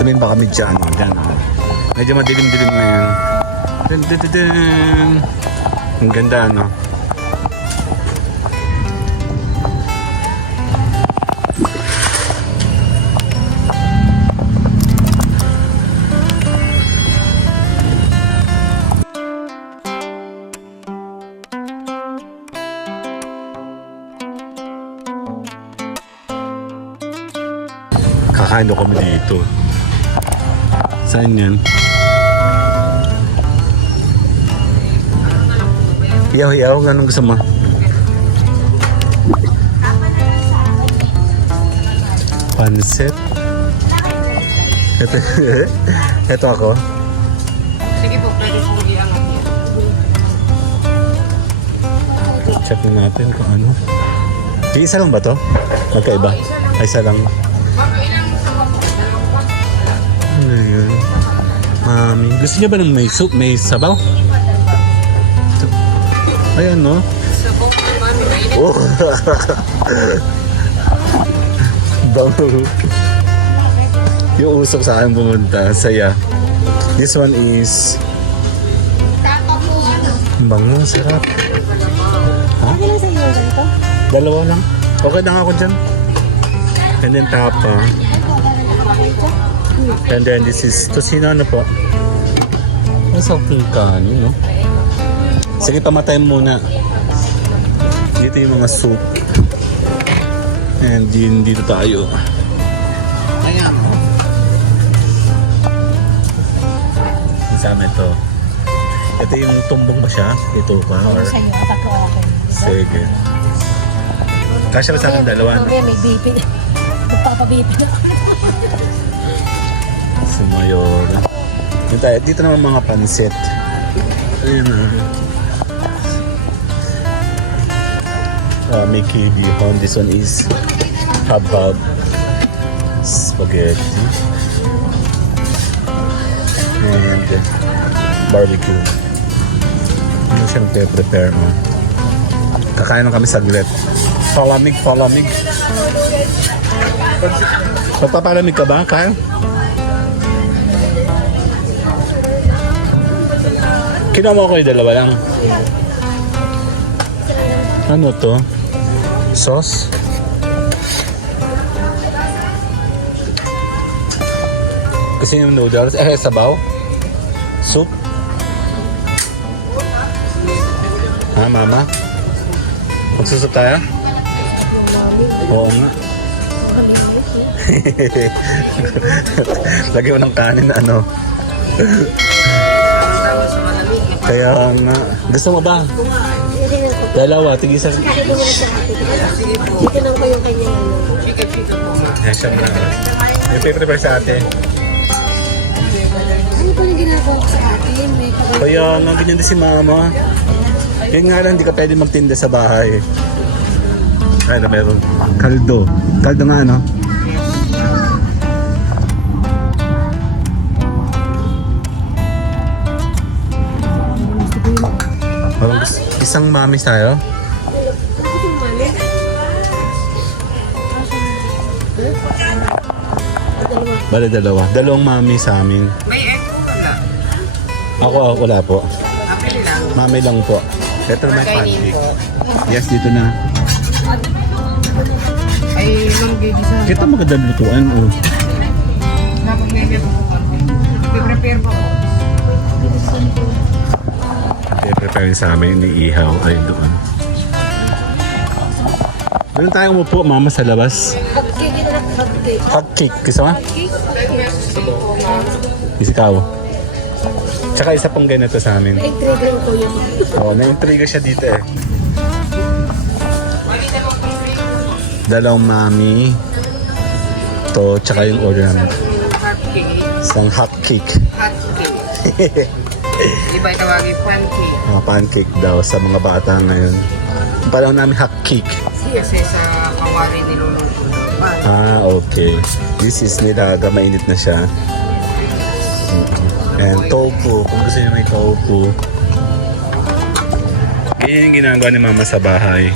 Sabihin ba kami dyan? Dyan. Medyo madilim-dilim na yan. Dun, dun, dun, dun. Ang ganda, no? Kakain daw kami dito. Saan yan? Hiyaw-hiyaw, ganun gusto mo? Pansit? Ito ako. Sige po, pwede po iangat niya. Check na natin kung ano. Yung isa lang ba to? Magkaiba? Ay, isa lang. Ano yun? Mami. Gusto niya ba ng may soup? May sabaw? Ayan, no? Sabaw po, mami. Mainit. Oh! Bango. Yung usok sa akin pumunta. Saya. This one is... Bango, sarap. Ha? Okay lang sa iyo ganito? Dalawa lang. Okay lang ako dyan. And then tapa. And then this is tocino, ano po? Ang sakong kanin, no? Sige, pamatay muna. Dito yung mga soup. And din dito tayo. Ayan. Kasama ito. Ito yung tumbong ba siya? Ito pa? Or... Sa iyo, tatlo okay. Sige. Kasya ba sa akin dalawa? Mamaya may BP. Magpapa-BP na. Si Mayor. Dito naman mga pansit. Ayun na. Mickey Bihon. This one is habab spaghetti and barbecue. Ano siya nagpe-prepare mo? Kakain lang kami saglit. Palamig. Magpapalamig ka ba, Kyle? Kinuha ko yung dalawa lang. Ano to? Sauce? Kasi yung noodles, sabaw? Soup? Ha, mama? Magsusup tayo? Oo nga. Lagyan mo ng kanin na ano. Kaya nga. Gusto mo ba? Dalawa, tigisa. Dito lang po yung kanyang ano. Chicken po, ma'am. Yan siya muna. Yung prepare sa atin. Ano po yung ginagawa ko sa atin? May pagkakas. Kaya nga ganyan din si mama. Yun nga lang, hindi ka pwede magtinda sa bahay. Ay, na meron. Kaldo. Kaldo nga, no? Parang isang mami tayo. Bale, dalawa. Dalawang mami sa amin. May egg po wala. Ako, wala po. Apil lang. Mami lang po. Ito may Kainin pancake. po. Yes, dito na. Ay, longgay di sa... Kita magandang lutuan, oh. Dapat ngayon po po. I-prepare po po. I-prepare sa amin ni Ihaw ay doon. Doon tayo umupo, mama, sa labas. Hotcake, ito na hotcake. Hot cake. Gusto mo? Isikaw. Tsaka isa pong ganito sa amin. Na-intrigue ko yun. Oo, na-intriga siya dito eh. Dalawang mami. To, tsaka yung order namin. Hot cake. Isang hot cake. Hot cake. Iba tawagin pancake. Mga pancake daw sa mga bata ngayon. Yung panahon namin hot cake. Kasi sa kawali niluluto. Ah, okay. This is nilaga, mainit na siya. And tofu, kung gusto niyo may tofu. Ganyan yung ginagawa ni mama sa bahay.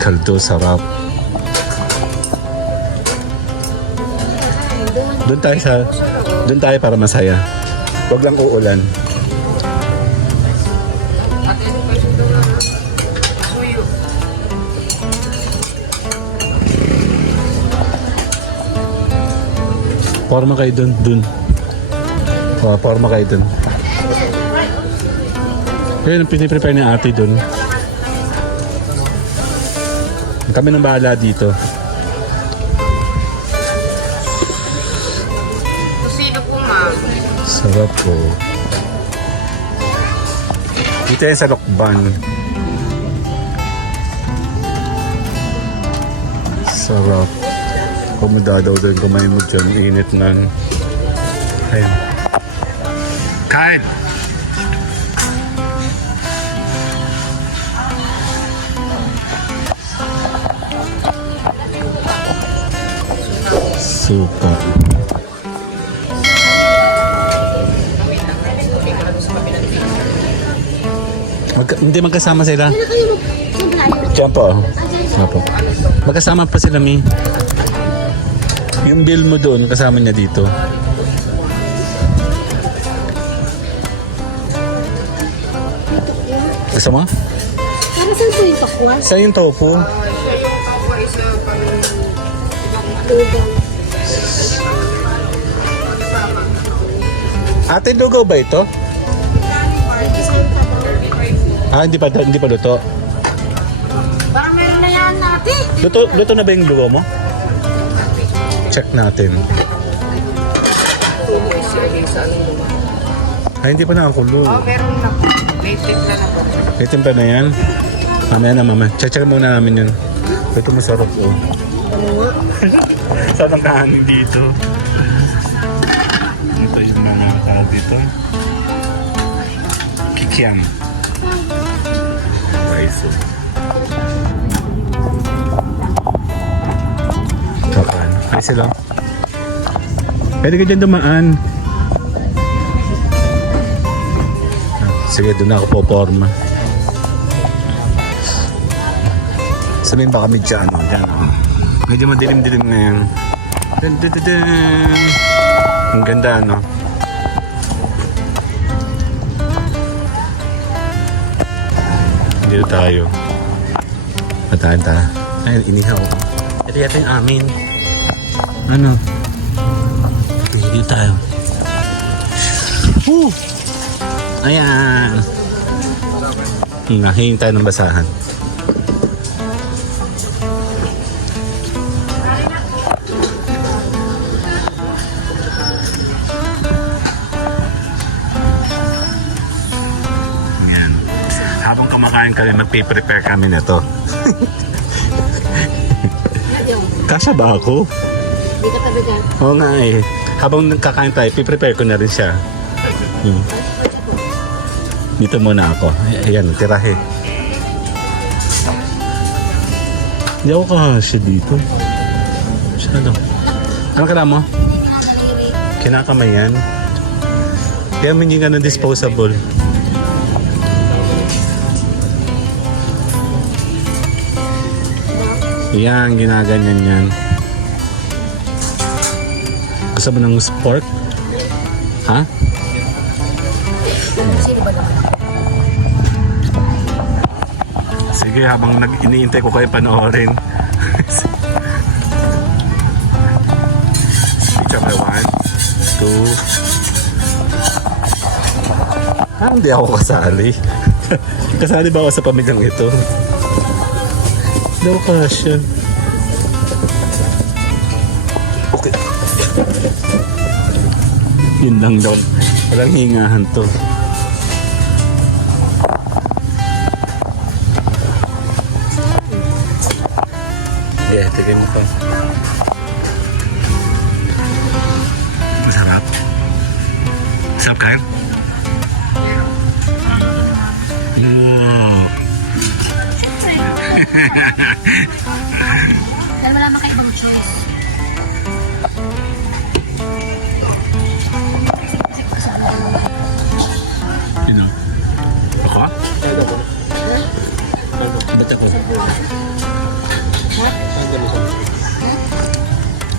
Kaldo, sarap. Doon tayo para masaya. Huwag lang uulan. Forma kayo dun. Forma kayo dun. Kaya ang piniprepare ni ate dun. Kami nang bahala dito. Kusino po, ma'am. Sarap po. Dito yan sa Lokban. Sarap. Kung madadaw doon, kumain mo dyan, init na. Ayan. Kain! Suka. Hindi magkasama sila. Ano kayo mag-supply? Diyan po. Apo. Magkasama pa sila, Mi. Yung bill mo doon, kasama niya dito. Gusto mo? Para saan po yung pakwan? Saan yung tofu? Siya yung kapwa isa pang Lugaw. Ate, lugaw ba ito? Dito sa yung tatawag. Hindi pa luto. Baka meron na yan natin. Luto na ba yung lugaw mo? Check natin. Ay, hindi pa nakakulo. meron na po. Basic na na po. May timpla na yan. Mamaya na, mama. Check muna namin yun. Ito masarap, oh. Saan ang kahanin dito? Ito yung mga tawag dito. Kikiam. Raiso. Kapan. Ay sila. Pwede ka dyan dumaan. Sige, doon ako poporma. Sabihin ba kami dyan, oh. Dyan, oh. Medyo madilim-dilim na yan. Dun, dun, dun, dun. Ang ganda, no? Dito tayo. Patahan tayo. Ayun, inihaw. Ito yata yung amin. Ano? Dito tayo. Woo! Ayan. Hingin tayo ng basahan. Ayan. Habang kumakain kami, magpiprepare kami nito. Kasya ba ako? Hindi ka tabi dyan. Oo nga eh. Habang kakain tayo, piprepare ko na rin siya. Dito muna ako. Ayan, tirahe. Hindi ako kahasya dito. Masyado. Ano kailangan mo? Kinakamay yan. Kaya hindi ka ng disposable. Yan, ginaganyan yan. Gusto mo ng sport? Ha? Sino ba naman? Sige, habang iniintay ko kayo panoorin. Picture ka 1, 2. Hindi ako kasali. Kasali ba ako sa pamilyang ito? Hindi ako kasya. Okay. Yun lang daw. Walang hingahan to. Yeah, tigay mo pa. Masarap. Masarap kain? Wow. Dahil wala naman kayo ibang choice. Sino? Ako? Ba't ako?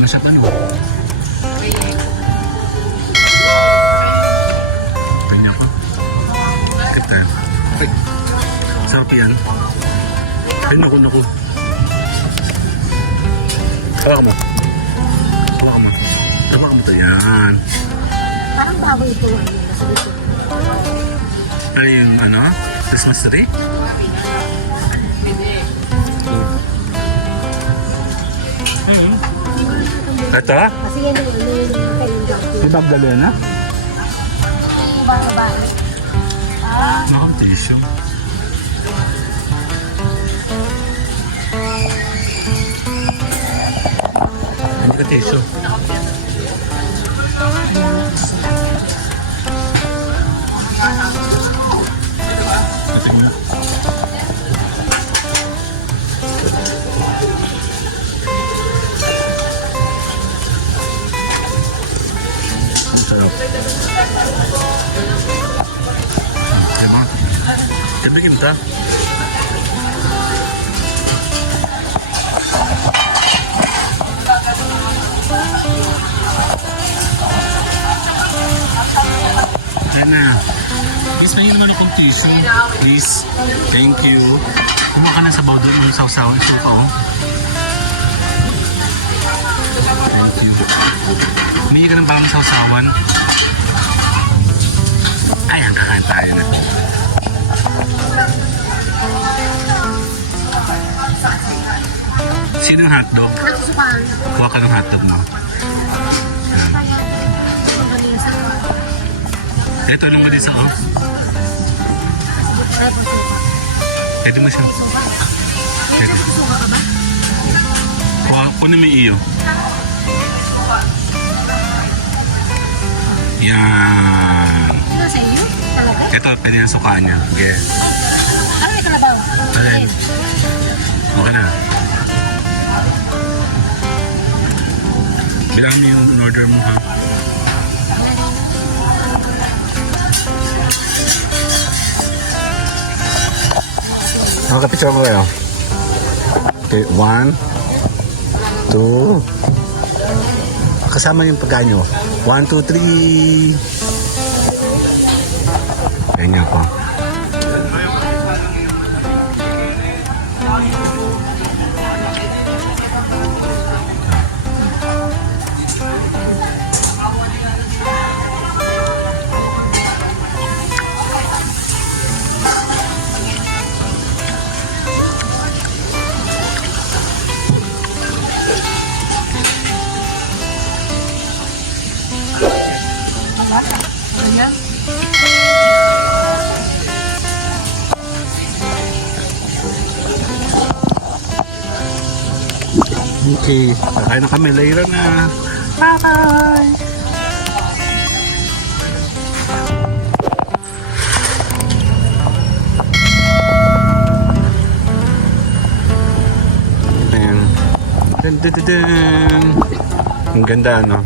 Masarap ano? Kanya ko. Kita. Ay. Sarap yan. Ay, naku. Hawakan mo. Hawakan mo. Hawakan mo to. Yan. Parang bago ito. Ano yung ano? Christmas tree? Ito ha? Kasi yan yung ano yung kayong dati. May bagdalo yan ha? Yung mga babae. Naku, tissue. Hindi ka tissue. Ito mo. Ang sarap. Diba? Kaibigan ta. Yan na. Please, may naman akong tissue. Please. Thank you. Kumuha ka na sa bawdo yung sausaw. Ito pa oh. Thank you. Humingi ka ng bagong sausawan. Ay, ang kakain tayo na. Sino yung hotdog? Nasusukaan. Kuha ka ng hotdog mo. Ito lang ka din sa oh. Pwede mo siya. Pwede. Kunin mo yung iyo. Yan. Ito sa iyo? Talaga? Ito, pwede na sukaan niya. Okay. Ano may kalabaw? Alin? Okay na. Bilang mo yung order mo ha. Nakapicture ko kayo. Okay, 1, 2. Kasama yung pagkain nyo. 1, 2, 3. Ganyan po. Okay, kakain na kami. Later na. Bye! Ayan. Dun, dun, dun, dun. Ang ganda, no?